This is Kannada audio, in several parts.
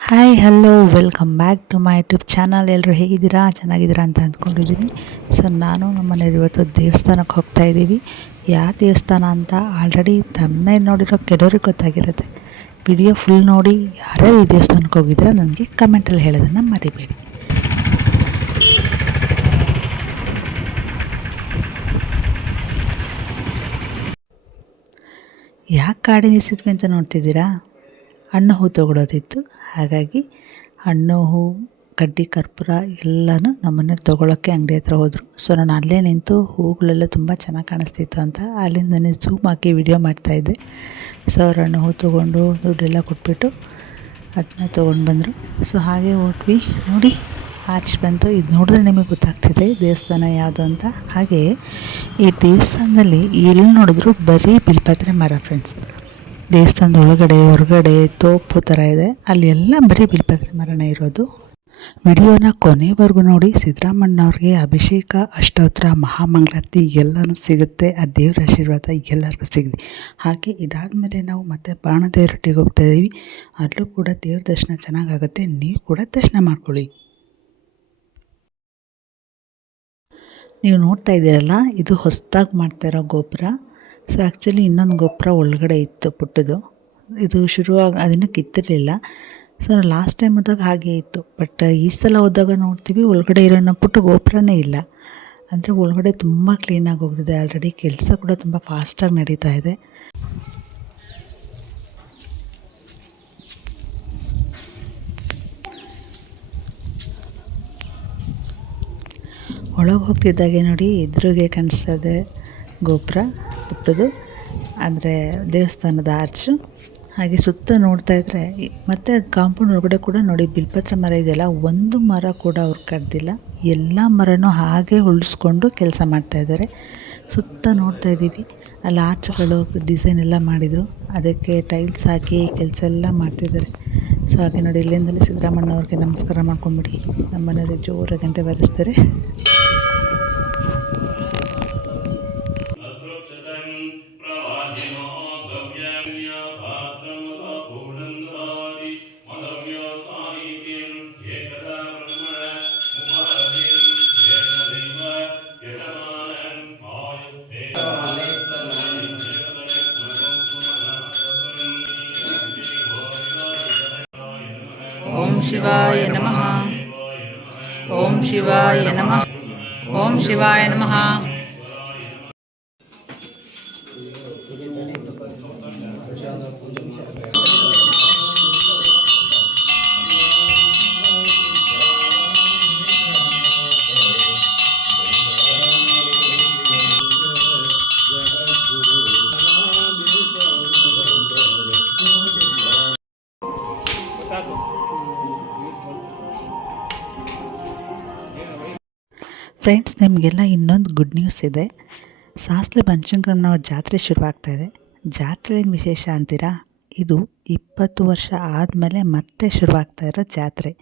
Hi hello welcome back to my YouTube channel. ಎಲ್ಲರೂ ಹೇಗಿದ್ದೀರಾ? ಚೆನ್ನಾಗಿದ್ದೀರಾ ಅಂತ ಅಂದ್ಕೊಂಡಿದ್ದೀನಿ. ಸೊ ನಾನು ನಮ್ಮ ಮನೇಲಿ ಇವತ್ತು ದೇವಸ್ಥಾನಕ್ಕೆ ಹೋಗ್ತಾ ಇದ್ದೀವಿ. ಯಾವ ದೇವಸ್ಥಾನ ಅಂತ ಆಲ್ರೆಡಿ ತಮ್ಮನೇಲಿ ನೋಡಿರೋ ಕೆಲವ್ರಿಗೆ ಗೊತ್ತಾಗಿರುತ್ತೆ. ವಿಡಿಯೋ ಫುಲ್ ನೋಡಿ ಯಾರ್ಯಾರು ಈ ದೇವಸ್ಥಾನಕ್ಕೆ ಹೋಗಿದ್ದೀರಾ ನನಗೆ ಕಮೆಂಟಲ್ಲಿ ಹೇಳೋದನ್ನು ಮರಿಬೇಡಿ. ಯಾಕೆ ಕಾಡಿ ನಿಲ್ಲಿಸಿದ್ವಿ ಅಂತ ನೋಡ್ತಿದ್ದೀರಾ? ಹಣ್ಣು ಹೂ ತೊಗೊಳೋದಿತ್ತು. ಹಾಗಾಗಿ ಹಣ್ಣು ಹೂ ಕಡ್ಡಿ ಕರ್ಪೂರ ಎಲ್ಲನೂ ನಮ್ಮನೆಯವ್ರು ತೊಗೊಳೋಕ್ಕೆ ಅಂಗಡಿ ಹತ್ರ ಹೋದರು. ಸೊ ನಾನು ಅಲ್ಲೇ ನಿಂತು ಹೂಗಳೆಲ್ಲ ತುಂಬ ಚೆನ್ನಾಗಿ ಕಾಣಿಸ್ತಿತ್ತು ಅಂತ ಅಲ್ಲಿಂದನೇ ಝೂಮ್ ಹಾಕಿ ವಿಡಿಯೋ ಮಾಡ್ತಾಯಿದ್ದೆ. ಸೊ ಅವ್ರು ಹಣ್ಣು ಹೂ ತೊಗೊಂಡು ದುಡ್ಡೆಲ್ಲ ಕೊಟ್ಬಿಟ್ಟು ಅದನ್ನ ತೊಗೊಂಡು ಬಂದರು. ಸೊ ಹಾಗೆ ಹೋದ್ವಿ. ನೋಡಿ ಆರ್ಚ್ ಬಂತು. ಇದು ನೋಡಿದ್ರೆ ನಿಮಗೆ ಗೊತ್ತಾಗ್ತಿದೆ ದೇವಸ್ಥಾನ ಯಾವುದು ಅಂತ. ಹಾಗೆ ಈ ದೇವಸ್ಥಾನದಲ್ಲಿ ಎಲ್ಲಿ ನೋಡಿದ್ರು ಬರೀ ಬಿಲ್ಪತ್ರೆ ಮರ ಫ್ರೆಂಡ್ಸ್. ದೇವಸ್ಥಾನದ ಒಳಗಡೆ ಹೊರಗಡೆ ತೋಪು ಥರ ಇದೆ, ಅಲ್ಲಿ ಎಲ್ಲ ಬರೀ ಬಿಲ್ಪತ್ರೆ ಮರನೇ ಇರೋದು. ವಿಡಿಯೋನ ಕೊನೆವರೆಗೂ ನೋಡಿ. ಸಿದ್ದರಾಮಣ್ಣವ್ರಿಗೆ ಅಭಿಷೇಕ, ಅಷ್ಟೋತ್ತರ, ಮಹಾಮಂಗಳಾರತಿ ಎಲ್ಲನೂ ಸಿಗುತ್ತೆ. ಆ ದೇವ್ರ ಆಶೀರ್ವಾದ ಎಲ್ಲರಿಗೂ ಸಿಗಲಿ. ಹಾಗೆ ಇದಾದಮೇಲೆ ನಾವು ಮತ್ತೆ ಬಾಣದೇವರೊಟ್ಟಿಗೆ ಹೋಗ್ತಾಯಿದ್ದೀವಿ. ಅಲ್ಲೂ ಕೂಡ ದೇವ್ರ ದರ್ಶನ ಚೆನ್ನಾಗಾಗುತ್ತೆ. ನೀವು ಕೂಡ ದರ್ಶನ ಮಾಡ್ಕೊಳ್ಳಿ. ನೀವು ನೋಡ್ತಾ ಇದ್ದೀರಲ್ಲ, ಇದು ಹೊಸದಾಗಿ ಮಾಡ್ತಾಯಿರೋ ಗೋಪುರ. ಸೊ ಆ್ಯಕ್ಚುಲಿ ಇನ್ನೊಂದು ಗೋಪುರ ಒಳಗಡೆ ಇತ್ತು ಪುಟ್ಟದು. ಇದು ಶುರುವಾಗಿ ಅದನ್ನು ಕಿತ್ತಿರಲಿಲ್ಲ. ಸೊ ಲಾಸ್ಟ್ ಟೈಮ್ ಹೋದಾಗ ಹಾಗೆ ಇತ್ತು. ಬಟ್ ಈ ಸಲ ಹೋದಾಗ ನೋಡ್ತೀವಿ ಒಳಗಡೆ ಇರೋ ಪುಟ್ಟ ಗೋಪುರನೇ ಇಲ್ಲ. ಅಂದರೆ ಒಳಗಡೆ ತುಂಬ ಕ್ಲೀನಾಗಿ ಹೋಗ್ತಿದೆ. ಆಲ್ರೆಡಿ ಕೆಲಸ ಕೂಡ ತುಂಬ ಫಾಸ್ಟಾಗಿ ನಡೀತಾ ಇದೆ. ಒಳಗೆ ಹೋಗ್ತಿದ್ದಾಗೆ ನೋಡಿ ಎದುರಿಗೆ ಕಾಣಿಸ್ತಾ ಇದೆ ಗೋಪುರ ಪುಟ್ಟದು, ಅಂದರೆ ದೇವಸ್ಥಾನದ ಆರ್ಚು. ಹಾಗೆ ಸುತ್ತ ನೋಡ್ತಾ ಇದ್ದರೆ ಮತ್ತು ಅದು ಕಾಂಪೌಂಡ್ ಒಳಗಡೆ ಕೂಡ ನೋಡಿ ಬಿಲ್ಪತ್ರ ಮರ ಇದೆಯಲ್ಲ, ಒಂದು ಮರ ಕೂಡ ಅವ್ರು ಕಡ್ದಿಲ್ಲ. ಎಲ್ಲ ಮರನೂ ಹಾಗೆ ಉಳಿಸ್ಕೊಂಡು ಕೆಲಸ ಮಾಡ್ತಾಯಿದ್ದಾರೆ. ಸುತ್ತ ನೋಡ್ತಾ ಇದ್ದೀವಿ. ಅಲ್ಲಿ ಆರ್ಚ್ಗಳು ಡಿಸೈನ್ ಎಲ್ಲ ಮಾಡಿದರು, ಅದಕ್ಕೆ ಟೈಲ್ಸ್ ಹಾಕಿ ಕೆಲಸ ಎಲ್ಲ ಮಾಡ್ತಿದ್ದಾರೆ. ಸೊ ಹಾಗೆ ನೋಡಿ ಇಲ್ಲಿಂದಲೇ ಸಿದ್ದರಾಮಣ್ಣವ್ರಿಗೆ ನಮಸ್ಕಾರ ಮಾಡ್ಕೊಂಬಿಡಿ. ನಮ್ಮ ಮನೆಯವ್ರಿಗೆ ಜೋರ ಗಂಟೆ ಬಾರಿಸ್ತಾರೆ. ಓಂ ಶಿವಾಯ ನಮಃ. ಓಂ ಶಿವಾಯ ನಮಃ. ಓಂ ಶಿವಾಯ ನಮಃ. ಫ್ರೆಂಡ್ಸ್, ನಿಮಗೆಲ್ಲ ಇನ್ನೊಂದು ಗುಡ್ ನ್ಯೂಸ್ ಇದೆ. ಸಾಸ್ಲೆ ಬನಶಂಕರಮ್ಮನವ್ರ ಜಾತ್ರೆ ಶುರುವಾಗ್ತಾಯಿದೆ. ಜಾತ್ರೆ ಏನು ವಿಶೇಷ ಅಂತೀರಾ? ಇದು 20 ವರ್ಷ ಆದಮೇಲೆ ಮತ್ತೆ ಶುರುವಾಗ್ತಾ ಇರೋ ಜಾತ್ರೆ.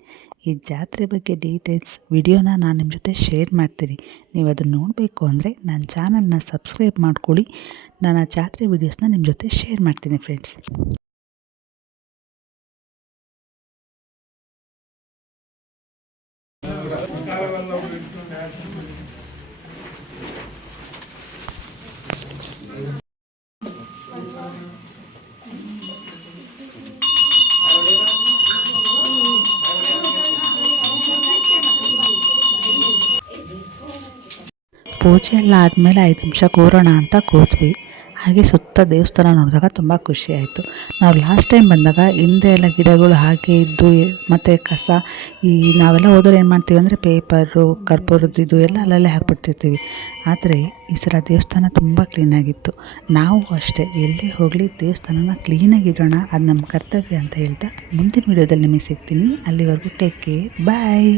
ಈ ಜಾತ್ರೆ ಬಗ್ಗೆ ಡೀಟೇಲ್ಸ್ ವಿಡಿಯೋನ ನಾನು ನಿಮ್ಮ ಜೊತೆ ಶೇರ್ ಮಾಡ್ತೀನಿ. ನೀವು ಅದನ್ನು ನೋಡಬೇಕು ಅಂದರೆ ನನ್ನ ಚಾನಲ್ನ ಸಬ್ಸ್ಕ್ರೈಬ್ ಮಾಡ್ಕೊಳ್ಳಿ. ನಾನು ಆ ಜಾತ್ರೆ ವೀಡಿಯೋಸ್ನ ನಿಮ್ಮ ಜೊತೆ ಶೇರ್ ಮಾಡ್ತೀನಿ ಫ್ರೆಂಡ್ಸ್. ಪೂಜೆ ಎಲ್ಲ ಆದಮೇಲೆ 5 ನಿಮಿಷ ಕೂರೋಣ ಅಂತ ಕೂತ್ವಿ. ಹಾಗೆ ಸುತ್ತ ದೇವಸ್ಥಾನ ನೋಡಿದಾಗ ತುಂಬ ಖುಷಿ ಆಯಿತು. ನಾವು ಲಾಸ್ಟ್ ಟೈಮ್ ಬಂದಾಗ ಹಿಂದೆ ಎಲ್ಲ ಗಿಡಗಳು ಹಾಗೆ ಇದ್ದು ಮತ್ತು ಕಸ ನಾವೆಲ್ಲ ಹೋದ್ರೆ ಏನು ಮಾಡ್ತೀವಿ ಅಂದರೆ ಪೇಪರು, ಕರ್ಪೂರದ್ದು ಇದು ಎಲ್ಲ ಅಲ್ಲಲ್ಲೇ ಹಾಕ್ಬಿಡ್ತಿರ್ತೀವಿ. ಆದರೆ ಈ ಸಲ ದೇವಸ್ಥಾನ ತುಂಬ ಕ್ಲೀನಾಗಿತ್ತು. ನಾವು ಅಷ್ಟೇ ಎಲ್ಲೇ ಹೋಗಲಿ ದೇವಸ್ಥಾನನ ಕ್ಲೀನಾಗಿ ಇಡೋಣ, ಅದು ನಮ್ಮ ಕರ್ತವ್ಯ ಅಂತ ಹೇಳ್ತಾ ಮುಂದಿನ ವೀಡಿಯೋದಲ್ಲಿ ನಿಮಗೆ ಸಿಗ್ತೀನಿ. ಅಲ್ಲಿವರೆಗೂ ಟೇಕ್ ಕೇರ್, ಬಾಯ್.